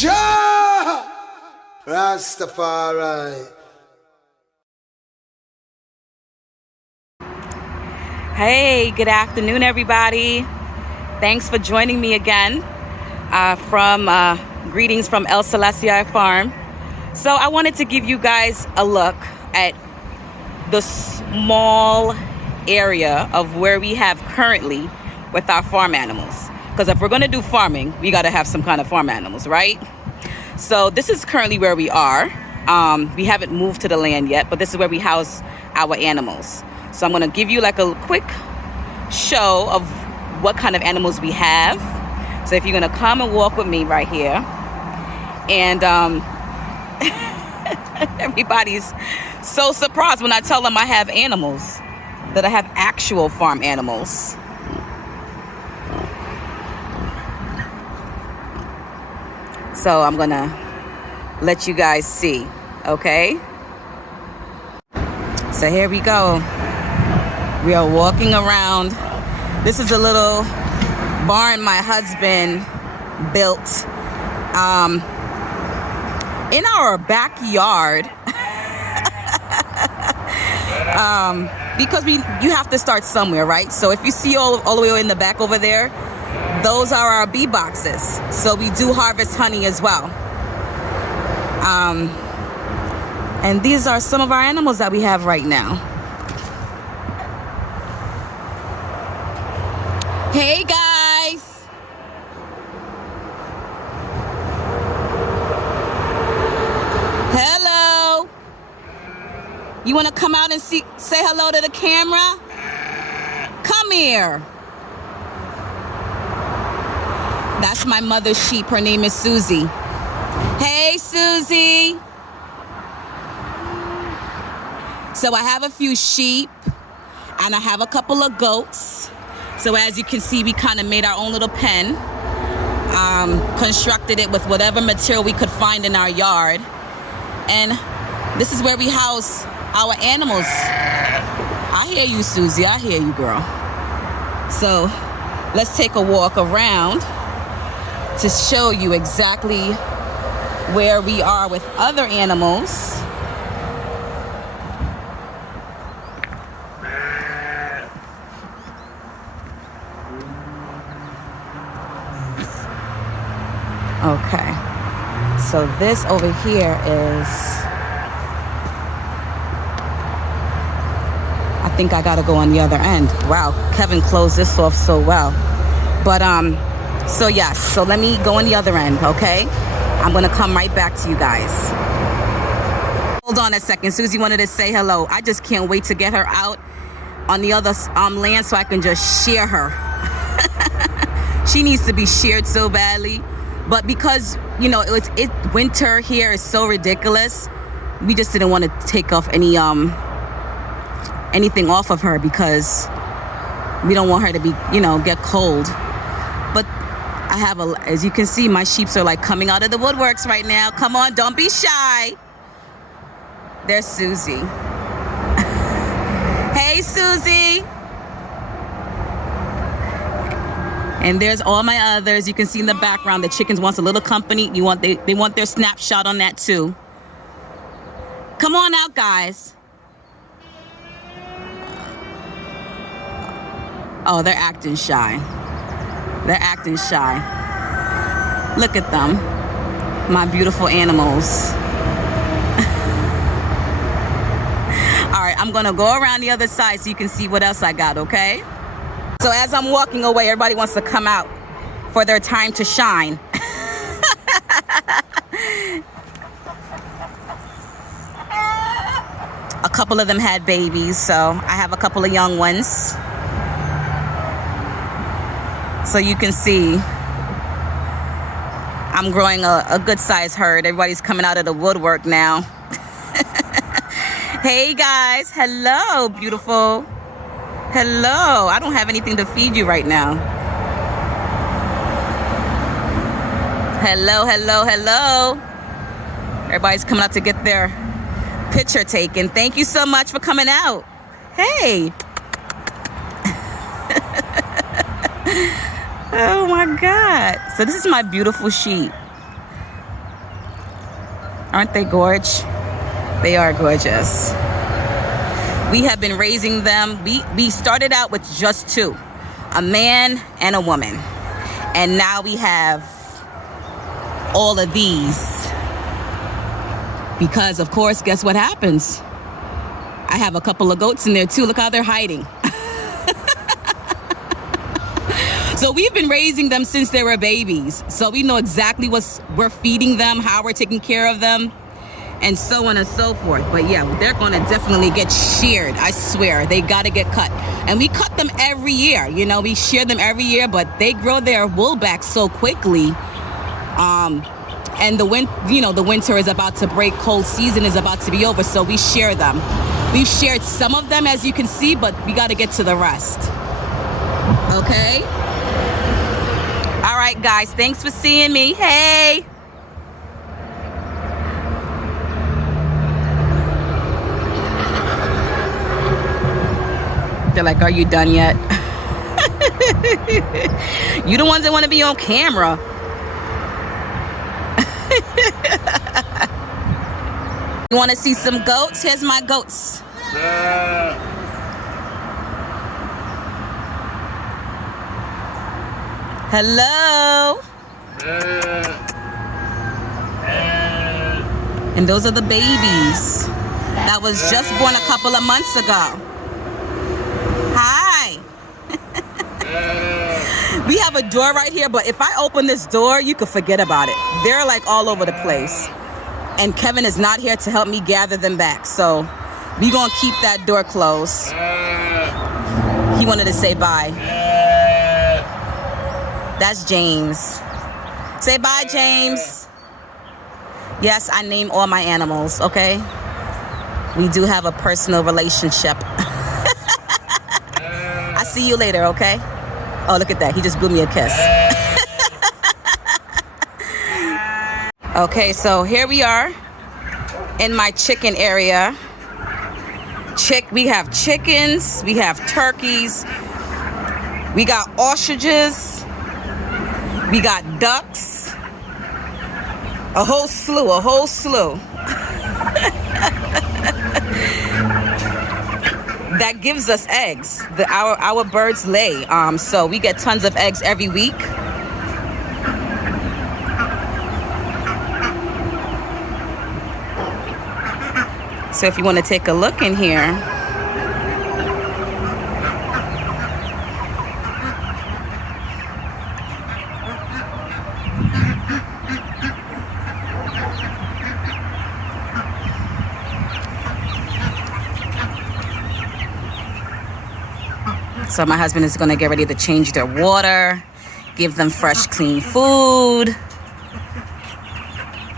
Jah Rastafari. Hey, good afternoon, everybody. Thanks for joining me again from greetings from El Selassie Farm. So I wanted to give you guys a look at the small area of where we have currently with our farm animals. Because if we're going to do farming, we got to have some kind of farm animals, right? So this is currently where we are. We haven't moved to the land yet, but this is where we house our animals. So I'm going to give you like a quick show of what kind of animals we have. So if you're going to come and walk with me right here. And everybody's so surprised when I tell them I have animals, that I have actual farm animals. So I'm going to let you guys see, okay? So here we go. We are walking around. This is a little barn my husband built in our backyard. Because you have to start somewhere, right? So if you see all the way in the back over there, those are our bee boxes. So we do harvest honey as well. And these are some of our animals that we have right now. Hey guys! Hello! You want to come out and say hello to the camera? Come here. That's my mother's sheep. Her name is Susie. Hey, Susie. So I have a few sheep and I have a couple of goats. So as you can see, we kind of made our own little pen, constructed it with whatever material we could find in our yard. And this is where we house our animals. I hear you, Susie. I hear you, girl. So let's take a walk around to show you exactly where we are with other animals. Okay, so this over here is, I think I gotta go on the other end. Wow, Kevin closed this off so well. But so yes, so let me go on the other end, okay? I'm gonna come right back to you guys. Hold on a second, Susie wanted to say hello. I just can't wait to get her out on the other land so I can just shear her. She needs to be sheared so badly. But because, you know, it's winter here is so ridiculous, we just didn't want to take off anything off of her because we don't want her to be, get cold. But I have as you can see, my sheeps are like coming out of the woodworks right now. Come on, don't be shy. There's Susie. Hey, Susie. And there's all my others. You can see in the background, the chickens wants a little company. They want their snapshot on that too. Come on out, guys. Oh, they're acting shy. They're acting shy. Look at them. My beautiful animals. All right, I'm gonna go around the other side so you can see what else I got, okay? So as I'm walking away, everybody wants to come out for their time to shine. A couple of them had babies, so I have a couple of young ones. So you can see I'm growing a good size herd. Everybody's coming out of the woodwork now. Hey guys, hello, beautiful. Hello, I don't have anything to feed you right now. Hello, hello, hello. Everybody's coming out to get their picture taken. Thank you so much for coming out. Hey. Oh my God. So this is my beautiful sheep. Aren't they gorgeous? They are gorgeous. We have been raising them. We started out with just two, a man and a woman. And now we have all of these. Because, of course, guess what happens? I have a couple of goats in there, too. Look how they're hiding. So we've been raising them since they were babies. So we know exactly what we're feeding them, how we're taking care of them, and so on and so forth. But yeah, they're going to definitely get sheared. I swear, they got to get cut. And we cut them every year. You know, we shear them every year, but they grow their wool back so quickly. And the winter is about to break. Cold season is about to be over, so we shear them. We've shared some of them, as you can see, but we got to get to the rest. Okay? All right, guys, thanks for seeing me. Hey! They're like, are you done yet? You the ones that want to be on camera. You want to see some goats? Here's my goats. Hello. And those are the babies that was just born a couple of months ago. Hi. We have a door right here, but if I open this door, you could forget about it. They're like all over the place. And Kevin is not here to help me gather them back. So we gonna keep that door closed. He wanted to say bye. That's James. Say bye, James. Yes, I name all my animals, okay? We do have a personal relationship. I'll see you later, okay? Oh, look at that. He just blew me a kiss. Okay, so here we are in my chicken area. We have chickens, we have turkeys, we got ostriches, we got ducks, a whole slew. That gives us eggs. Our birds lay, so we get tons of eggs every week. So if you want to take a look in here, so my husband is going to get ready to change their water, give them fresh, clean food.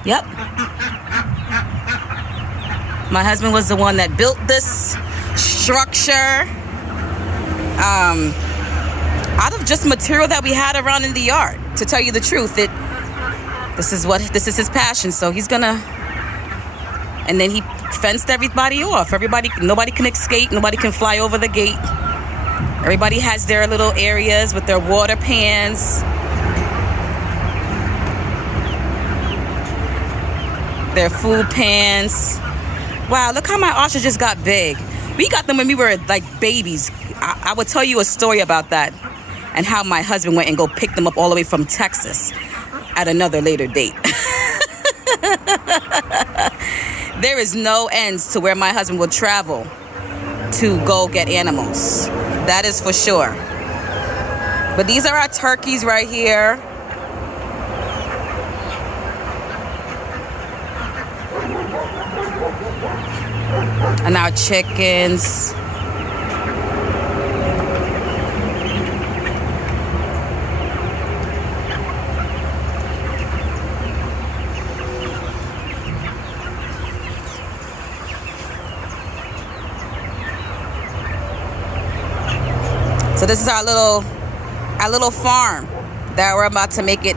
Yep. My husband was the one that built this structure out of just material that we had around in the yard. To tell you the truth, this is his passion. So he's gonna, and then he fenced everybody off. Nobody can escape. Nobody can fly over the gate. Everybody has their little areas with their water pans, their food pans. Wow, look how my ostriches got big. We got them when we were like babies. I would tell you a story about that and how my husband went and go pick them up all the way from Texas at another later date. There is no ends to where my husband will travel to go get animals. That is for sure. But these are our turkeys right here. And our chickens. So this is our little farm that we're about to make it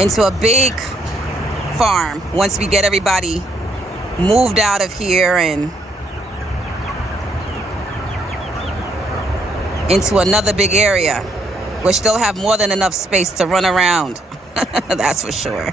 into a big farm once we get everybody moved out of here and into another big area. We'll still have more than enough space to run around. That's for sure.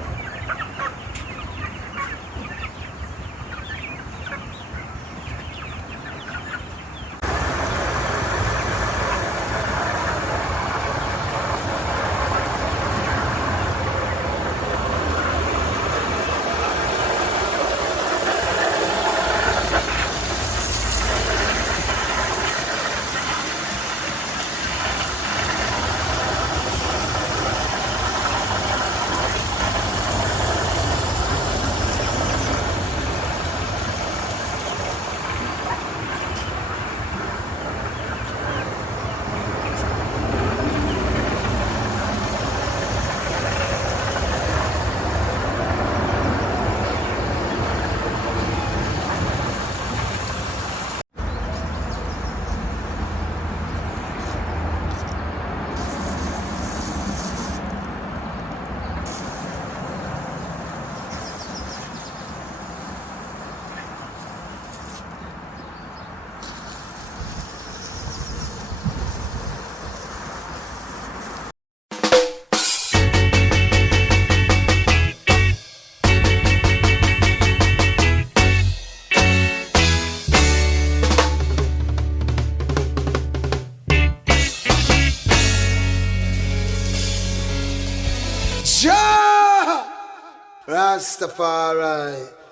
Rastafari.